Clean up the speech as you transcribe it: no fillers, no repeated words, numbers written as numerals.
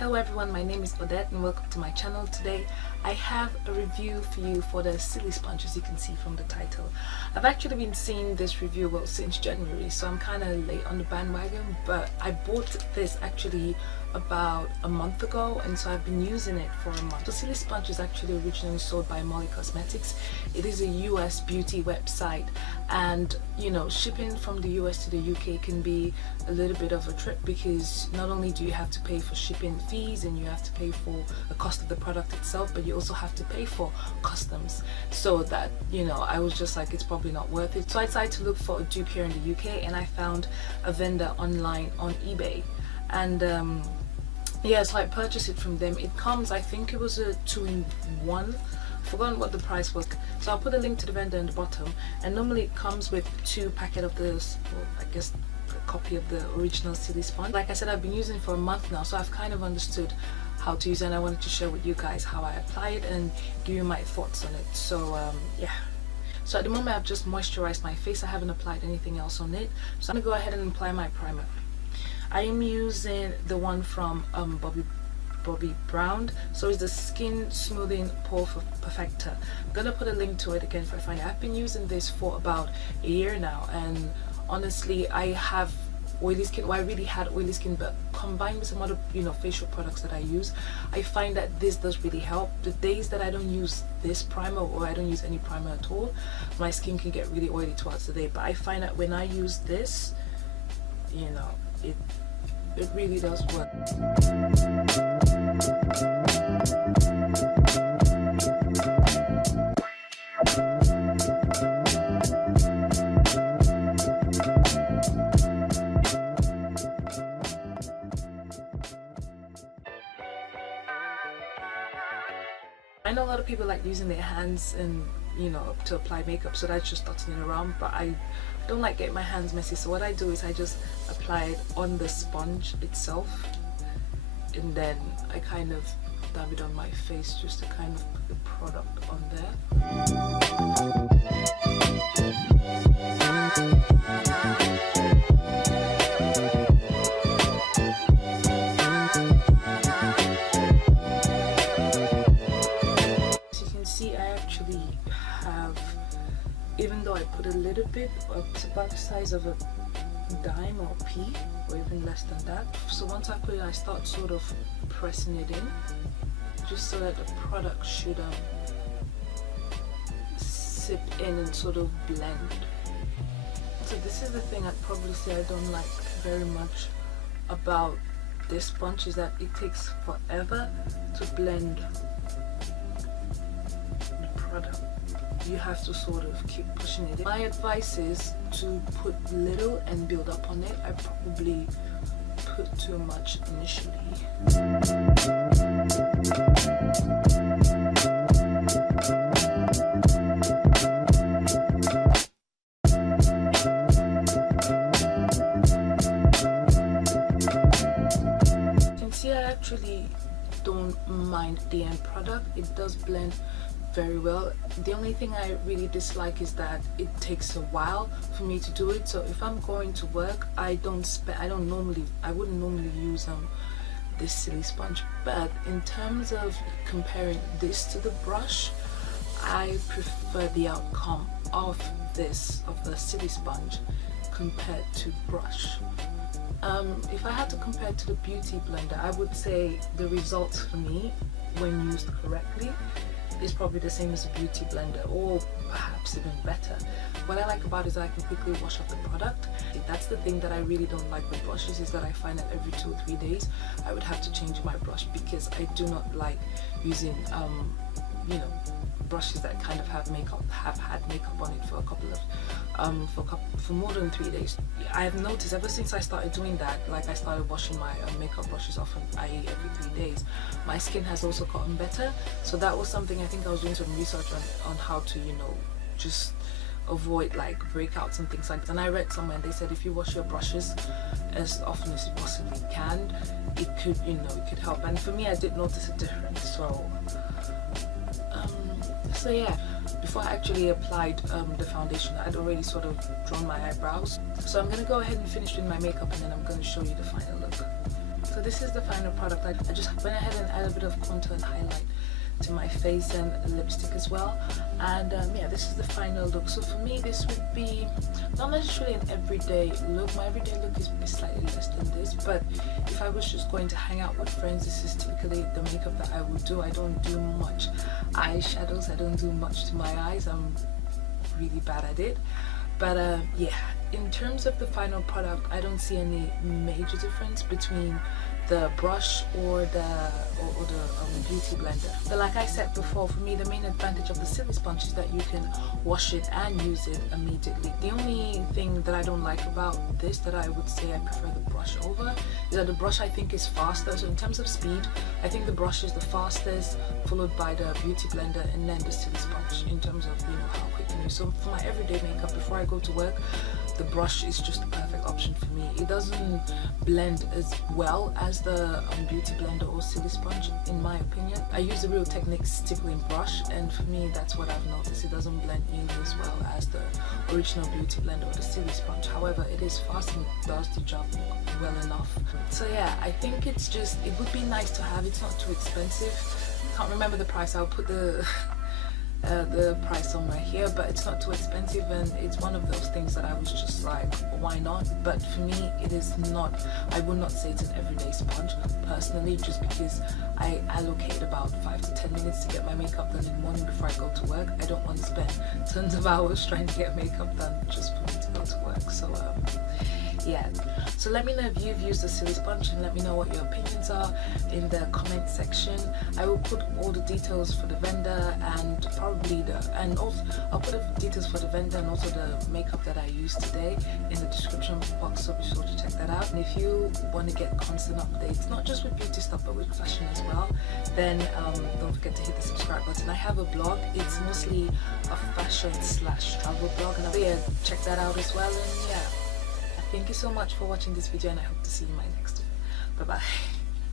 Hello everyone, my name is Odette and welcome to my channel. Today I have a review for you for the Sili sponge, as you can see from the title. I've actually been seeing this review since January, so I'm kind of late on the bandwagon, but I bought this actually about a month ago, and so I've been using it for a month. The Sili sponge is actually originally sold by Molly Cosmetics. It is a US beauty website, and you know, shipping from the US to the UK can be a little bit of a trip, because not only do you have to pay for shipping fees and you have to pay for the cost of the product itself, but you also have to pay for customs. So that, you know, I was just like, it's probably not worth it. So I decided to look for a dupe here in the UK, and I found a vendor online on eBay, and yeah, so I purchased it from them. It comes, I think it was a 2-in-1, forgotten what the price was, so I'll put a link to the vendor in the bottom. And normally it comes with 2 packets of this, well, I guess a copy of the original Sili sponge. Like I said, I've been using it for a month now, so I've kind of understood how to use it, and I wanted to share with you guys how I apply it and give you my thoughts on it. So yeah, so at the moment I've just moisturized my face. I haven't applied anything else on it, so I'm gonna go ahead and apply my primer. I am using the one from Bobbi Brown, so it's the Skin Smoothing Pore Perfector. I'm gonna put a link to it again if I find it. I've been using this for about a year now, and honestly I have oily skin. Well, I really had oily skin, but combined with some other, you know, facial products that I use, I find that this does really help. The days that I don't use this primer, or I don't use any primer at all, my skin can get really oily towards the day. But I find that when I use this, you know, it really does work. I know a lot of people like using their hands and, you know, to apply makeup, so that's just dotting it around, but I don't like getting my hands messy, so what I do is I just apply it on the sponge itself, and then I kind of dab it on my face just to kind of put the product on there. Even though I put a little bit, it's about the size of a dime or a pea, or even less than that. So once I put it, I start sort of pressing it in, just so that the product should sip in and sort of blend. So this is the thing I'd probably say I don't like very much about this sponge, is that it takes forever to blend the product. You have to sort of keep pushing it in. My advice is to put little and build up on it. I probably put too much initially. You can see I actually don't mind the end product. It does blend very well. The only thing I really dislike is that it takes a while for me to do it. So if I'm going to work, I wouldn't normally use this Sili sponge. But in terms of comparing this to the brush, I prefer the outcome of the Sili sponge compared to brush. If I had to compare it to the beauty blender, I would say the results for me, when used correctly, is probably the same as a beauty blender, or perhaps even better. What I like about it is that I can quickly wash off the product. That's the thing that I really don't like with brushes, is that I find that every 2 or 3 days I would have to change my brush, because I do not like using you know, brushes that kind of have had makeup on it for a couple of for more than 3 days. I have noticed ever since I started doing that, like I started washing my makeup brushes off, i.e. every 3 days, my skin has also gotten better. So that was something I think I was doing some research on how to, you know, just avoid like breakouts and things like that. And I read somewhere and they said if you wash your brushes as often as you possibly can, it could, you know, it could help. And for me, I did notice a difference. So yeah, before I actually applied the foundation, I'd already sort of drawn my eyebrows. So I'm gonna go ahead and finish doing my makeup, and then I'm gonna show you the final look. So So this is the final product. I just went ahead and added a bit of contour and highlight to my face and lipstick as well, and yeah, this is the final look. So for me, this would be not necessarily an everyday look. My everyday look is slightly less than this, but if I was just going to hang out with friends, this is typically the makeup that I would do. I don't do much eyeshadows, I don't do much to my eyes, I'm really bad at it. But yeah, in terms of the final product, I don't see any major difference between the brush or the beauty blender. But like I said before, for me the main advantage of the silisponge is that you can wash it and use it immediately. The only thing that I don't like about this, that I would say I prefer the brush over, is that the brush I think is faster. So in terms of speed, I think the brush is the fastest, followed by the beauty blender, and then the silisponge in terms of, you know, how quick you use. So for my everyday makeup before I go to work, the brush is just the perfect option for me. It doesn't blend as well as the beauty blender or silisponge, in my opinion. I use the Real Techniques stippling brush, and for me that's what I've noticed. It doesn't blend in as well as the original beauty blender or the silisponge. However, it is fast and does the job well enough. So yeah, I think it's just, it would be nice to have. It's not too expensive. I can't remember the price. I'll put the price somewhere here, but it's not too expensive, and it's one of those things that I was just like, why not? But for me, it is not, I would not say it's an everyday sponge personally, just because I allocate about 5 to 10 minutes to get my makeup done in the morning before I go to work. I don't want to spend tons of hours trying to get makeup done just for me to go to work. So yeah, so let me know if you've used the silisponge, and let me know what your opinions are in the comment section. I will put all the details for the vendor, and probably I'll put the details for the vendor and also the makeup that I used today in the description box, so be sure to check that out. And if you want to get constant updates, not just with beauty stuff but with fashion as well, then don't forget to hit the subscribe button. I have a blog, it's mostly a fashion / travel blog, and yeah, check that out as well. And yeah, thank you so much for watching this video, and I hope to see you in my next one. Bye bye.